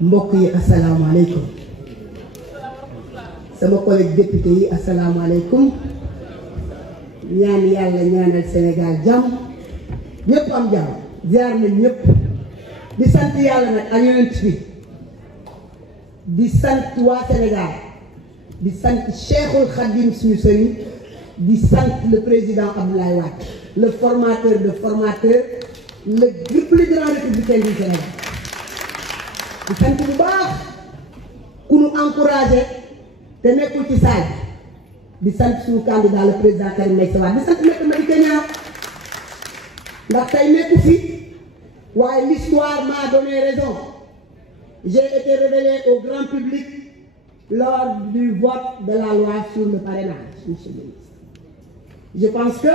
mbokk yi asalaamaaleykum sama collègue député yi asalaamaaleykum ñaan yàlla ñaanal Sénégal jàmm ñëpp am jàmm ziar nañ ñëpp di sant yàlla nag ak yonent bi di sant waa Sénégal di sant Cheikhul Khadim suñu sëriñ di sant le président Abdoulaye Wade le formateur de formateurs le plus grand républicain du Sénégal di sant bu baax ku nu encouragé te nekkul ci salle di sant suñu candidat le président Karim Meïssa Wade di sant Maître Madické Niang ndax tey nekku fi waaye l'histoire m'a donné raison. J'ai été révélé au grand public lors du vote de la loi sur le parrainage, monsieur le ministre. Je pense que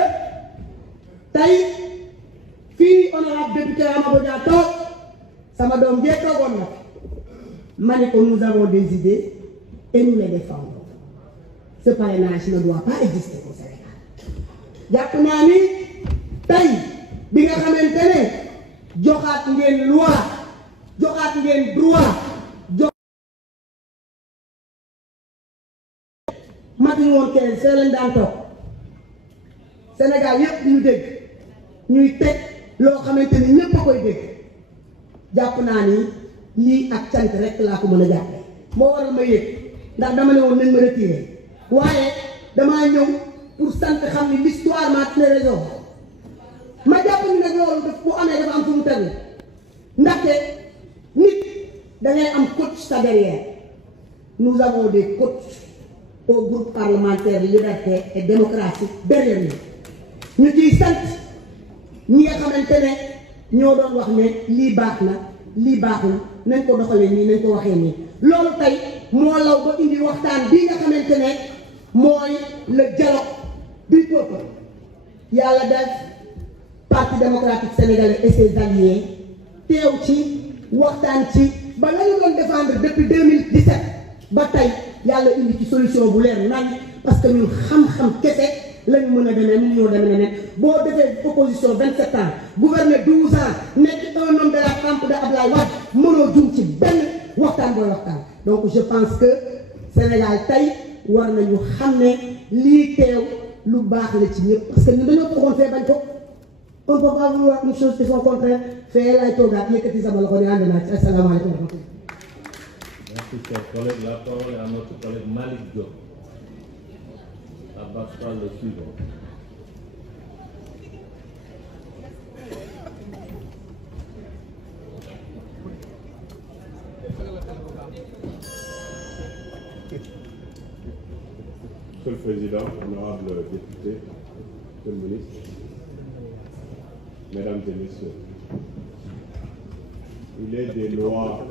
tey fii honorable député Amadou Dia toog sama doom jee toogoon na ma ne ko nous avons des idées et nous les défendons. Ce parrainage ne doit pas exister au Sénégal. jàpp naa ni tey bi nga xamante ne joxaat ngeen loi joxaat ngeen droit matuñu woon kenn see leen daan toog Sénégal yépp ñu dégg ñuy teg loo xamante ni ñépp a koy dégg jàpp naa ni lii ak cant rek laa ko mën a jàppee moo waral ma yëg ndax dama ne woon nañ ma retiré waaye damaa ñëw pour sant xam ni l'histoire m'a donné raison ma jàpp ni nag loolu daf bu amee dafa am fu mu tegu ndaxte nit da ngay am coach sa derrière. Nous avons des coachs au groupe parlementaire Liberté et Démocratie derrière nous ñu ciy sant ñi nga xamante ne ñoo doon wax ne lii baax na lii baaxul nañ ko doxalee nii nañ ko waxee nii loolu tey moo law ba indi waxtaan bii nga xamante ne mooy le dialogue du peuple yàlla def parti démocratique sénégalais et ses alliés teew ci waxtaan ci ba la ñu doon défendre depuis 2017 ba tey yàlla indi ci solution bu leer nañ parce que ñun xam-xam kese lañu mën a demee mu ñoo demee ne boo defee opposition 27 ans gouverner 12 ans nekk un homme de la trempe de Abdoulaye Wade mënoo jum ci benn waxtaan booy waxtaan donc je pense que Sénégal tey war nañu xam ne lii teew lu baax la ci ñëpp parce que ñun dañoo toogoon fee bañ ko on peut pas vouloir une chose qui sont contraire fee lay toogaat yëkkati sama loxo ne ànd naa ci asalaamaaleykum wa rahmatulah. Merci cher collègue. La parole est à notre collègue Malick Diop. Abbas Fall le suivant. Monsieur le Président, honorable député, Monsieur le ministre, Mesdames et Messieurs, il est des lois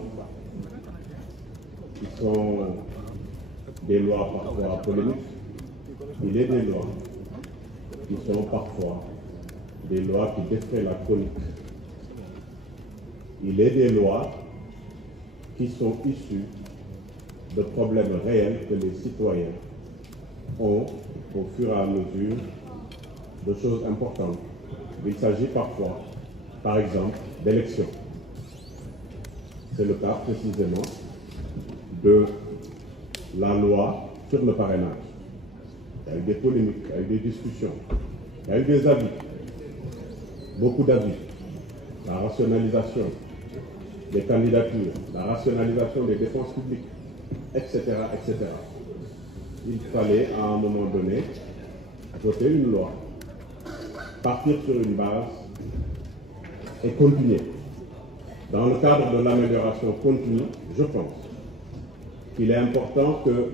qui sont des lois parfois polémiques, il est des lois qui sont parfois des lois qui défraient la chronique. Il est des lois qui sont issues de problèmes réels que les citoyens ont au fur et à mesure de choses importantes. Il s'agit parfois, par exemple, d'élections. C'est le cas précisément de la loi sur le parrainage. Il y a eu des polémiques, il y a eu des discussions, il y a eu des avis, beaucoup d'avis. La rationalisation des candidatures, la rationalisation des dépenses publiques, etc., etc. Il fallait à un moment donné voter une loi, partir sur une base et continuer. Dans le cadre de l'amélioration continue, je pense qu'il est important que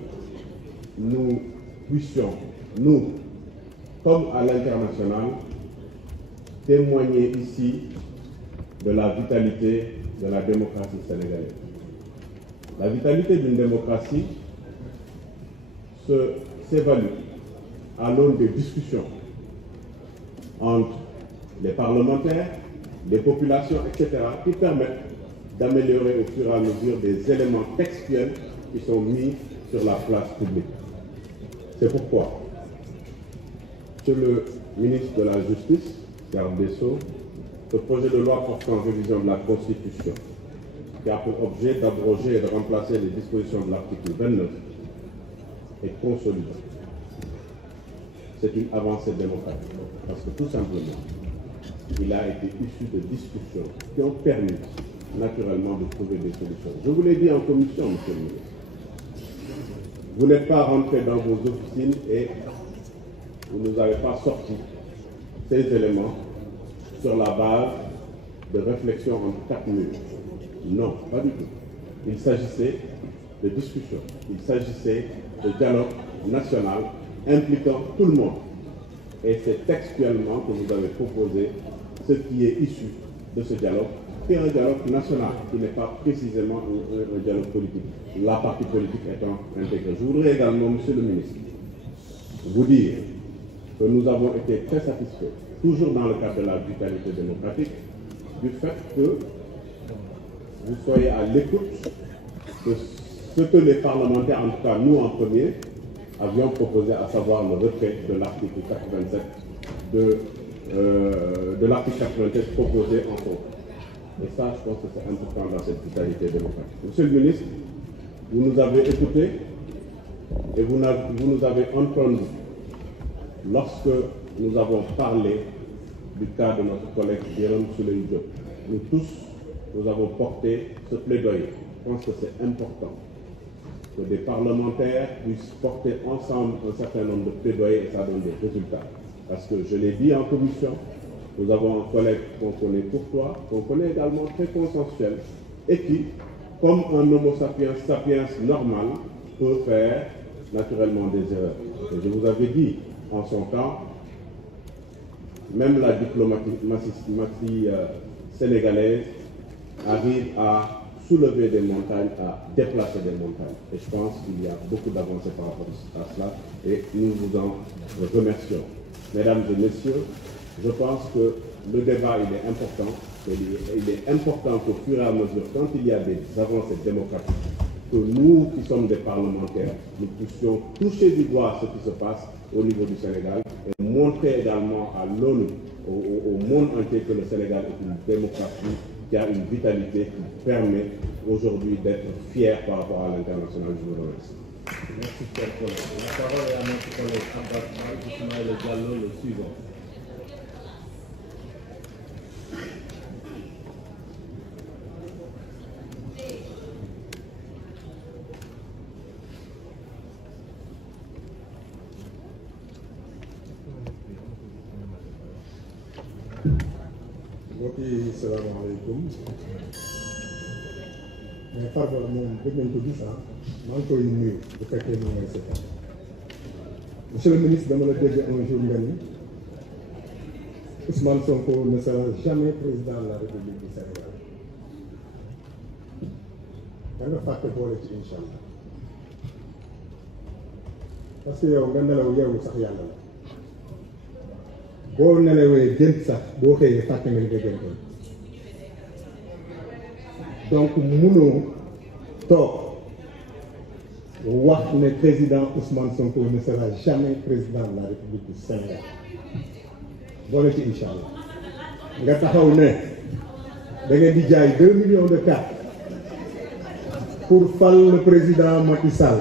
nous puissions, nous, comme à l'international, témoigner ici de la vitalité de la démocratie sénégalaise. La vitalité d'une démocratie s'évalue à l'aune des discussions entre les parlementaires, les populations, etc., qui permettent d'améliorer au fur et à mesure des éléments textuels qui sont mis sur la place publique. C'est pourquoi, Monsieur le ministre de la Justice, garde des Sceaux, ce projet de loi portant révision de la Constitution qui a pour objet d'abroger et de remplacer les dispositions de l'article 29, est consolidant. C'est une avancée démocratique, parce que tout simplement, il a été issu de discussions qui ont permis naturellement de trouver des solutions. Je vous l'ai dit en commission, monsieur le ministre. Vous n'êtes pas rentré dans vos officines et vous ne nous avez pas sorti ces éléments sur la base de réflexion entre quatre murs. Non, pas du tout. Il s'agissait de discussion, il s'agissait de dialogue national impliquant tout le monde. Et c'est textuellement que vous avez proposé ce qui est issu de ce dialogue, qui est un dialogue national, qui n'est pas précisément un dialogue politique, la partie politique étant intégrée. Je voudrais également, monsieur le ministre, vous dire que nous avons été très satisfaits, toujours dans le cadre de la vitalité démocratique, du fait que vous soyez à l'écoute de ce que les parlementaires, en tout cas nous en premier, avions proposé, à savoir le retrait de l'article 87 de l'article 87 proposé en compte. Et ça, je pense que c'est important dans cette vitalité démocratique. Monsieur le ministre, vous nous avez écoutés et vous nous avez entendus lorsque nous avons parlé du cas de notre collègue Birame Souleye Diop. Nous tous, nous avons porté ce plaidoyer. Je pense que c'est important que des parlementaires puissent porter ensemble un certain nombre de plaidoyers et ça donne des résultats. Parce que je l'ai dit en commission, nous avons un collègue qu'on connaît courtois, qu'on connaît également très consensuel et qui, comme un homo sapiens normal, peut faire naturellement des erreurs. Et je vous avais dit en son temps, même la diplomatie sénégalaise arrive à soulever des montagnes, à déplacer des montagnes. Et je pense qu'il y a beaucoup d'avancées par rapport à cela et nous vous en remercions. Mesdames et messieurs, je pense que le débat il est important. Il est important qu'au fur et à mesure, quand il y a des avancées démocratiques, que nous qui sommes des parlementaires, nous puissions toucher du doigt ce qui se passe au niveau du Sénégal et montrer également à l'ONU, au monde entier que le Sénégal est une démocratie qui a une vitalité qui permet aujourd'hui d'être fier par rapport à l'international. Je vous remercie. Merci, cher collègue. La parole est à notre collègue Abbas Ismaël Diallo, le suivant. mbokk yi salaamaaleykum mais Farba moom bëgg nañ ko gis maa ngi koy nuyu bu fekkee ni mooy seetaan monsieur le ministre dama la dégg un jour nga ni Ousmane Sonko ne sera jamais président de la République du Sénégal da nga fàtte boole ci incha allah parce que yow nga nelaw yeewu sax yàlla la boo nelawee gént sax boo xëyee fàtte nga li nga géntoon donc munoo toog wax ne président Ousmane Sonko ne sera jamais président de la République du Sénégal boole ci incha allah nga taxaw ne da ngeen di jaay 2 millions de cartes pour fal le président Macky Sall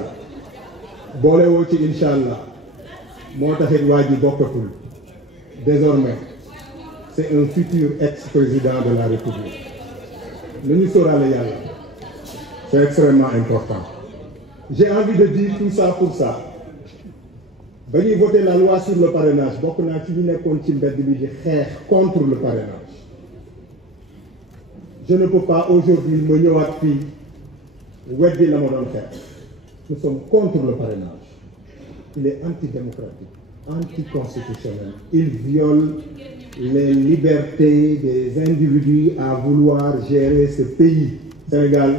boole woo ci incha allah moo taxit waa ji bokkatul. Désormais, c'est un futur ex-président de la République. Nous saurons les yalla. C'est extrêmement important. J'ai envie de dire tout ça pour ça. Quand ils voté la loi sur le parrainage, beaucoup n'a contre le parrainage. Je ne peux pas aujourd'hui me dire nous sommes contre le parrainage. Il est antidémocratique. Anticonstitutionnel. Il viole les libertés des individus à vouloir gérer ce pays. Sénégal,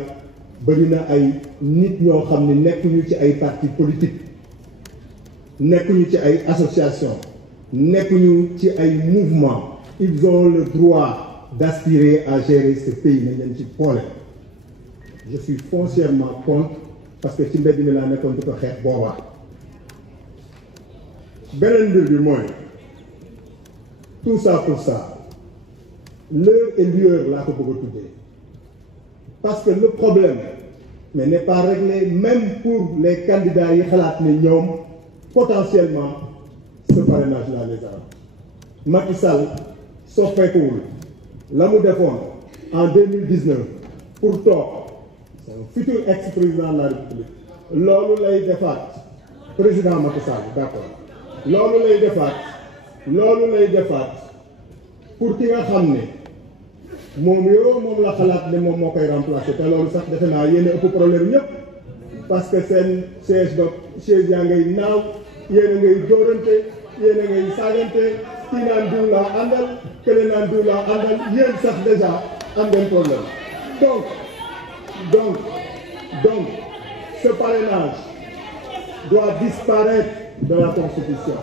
bari na ay nit ñoo xam ne nekkuñu ci ay partis politiques nekkuñu ci ay associations nekkuñu ci ay mouvements. Ils ont le droit d'aspirer à gérer ce pays nañ leen ci boole. Je suis foncièrement contre parce que ci mbedd mi laa nekkoon di ko xeex boobaa. Beneen mbir bi mooy tout ça pour ça l'heure est lueur laa ko bëgg a tuddee parce que le problème mais n'est pas réglé même pour les candidats yi xalaat ne ñoom potentiellement ce parrainage là les arrange. Macky Sall soppeekuwul la mu defoon en 2019 pour toog c'est un futur ex-président de la République loolu lay defaat président Macky Sall d'accord loolu lay defaat pour ki nga xam ne moom la xalaat ne moom moo koy remplacer te loolu sax defe naa yéen a ëpp problème ñëpp parce que seen chaise yaa ngay naaw yéen a ngay dóorante yéen a ngay saagante kii naan diw laa àndal kële naan diw laa àndal yéen sax déjà am ngeen problème donc ce parrainage doit disparaître de la Constitution.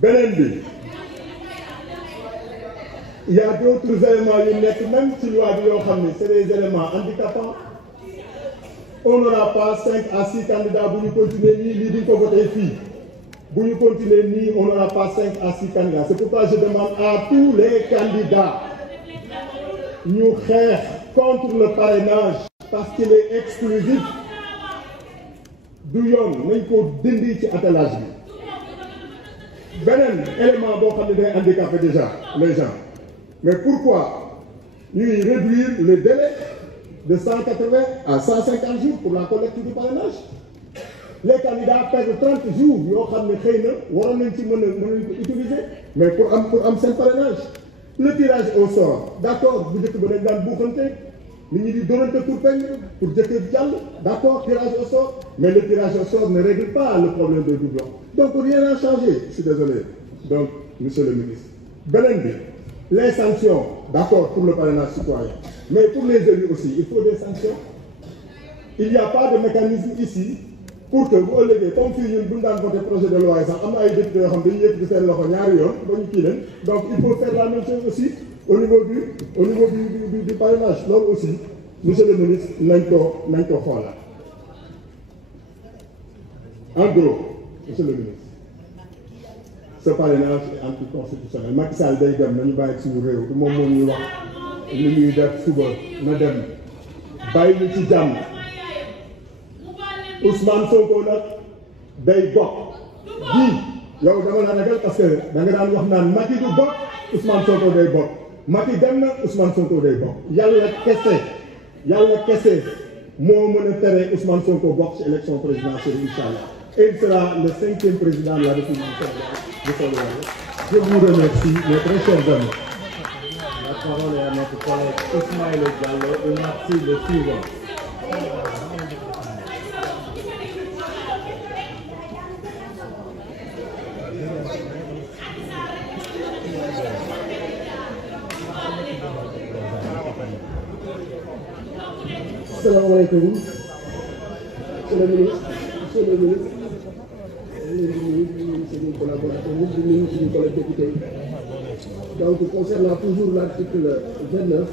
Beneen bi il y a d'autres éléments yu nekk même ci loi bi yoo xam ne c'est des éléments handicapants. On n'aura pas 5 à 6 candidats bu ñu continuer nii lii duñ ko voté fii bu ñu continuer nii on n'aura pas 5 à 6 candidats. C'est pourquoi je demande à tous les candidats ñu xeex contre le parrainage parce qu'il est exclusif du yoon nañ ko dindi ci attelage bi. Beneen élément boo xam ne day handicaper déjà les gens mais pourquoi ñuy réduire le délai de 180 à 150 jours pour la collecte du parrainage. Les candidats perdent 30 jours yoo xam ne xëy na waroon nañ ci mën a utiliser mais pour am seen parrainage. Le tirage au sort d'accord bu njëkk ba dañ daan buuxante nit ñi di dorante pour peñ pour jëkkër jàll d'accord tirage au sort mais le tirage au sort ne règle pas le problème de doublon donc rien n'a changé je suis désolé donc monsieur le ministre beneen bi les sanctions d'accord pour le parrainage citoyen mais pour les élus aussi il faut des sanctions il n'y a pas de mécanisme ici pour que bu ëllëgee comme fii ñun bu ñu daan voté projet de loi yi sax am na ay députés yoo xam dañuy yëkkati seen loxo ñaari yoon ba ñu kii leen donc il faut faire la même chose aussi au niveau du parrainage loolu aussi monsieur le ministre nañ ko xoolaat en gros monsieur le ministre ce parrainage est anticonstitutionnel Macky Sall day dem nañu bàyyi suñu réew du moom moo ñuy wax li ñuy def suba na dem bàyyi ñu ci jàmm Ousmane Sonko nag day bokk bii yow dama la ragal parce que da nga daan wax naan Macky du bokk Ousmane Sonko day bokk Macky dem na Ousmane Sonko day bokk yàlla kese moo mën a tere Ousmane Sonko bokk ci élection présidentielle inchallah et il sera le 5e président de la République du Sénégal. Je vous remercie mes très chers amis. La parole est à notre collègue Ismaïla Diallo et merci le suivant. Salaamaaleykum monsieur le ministre suñu collaborateur di nuyu suñu collègue député donc concernant toujours l'article 29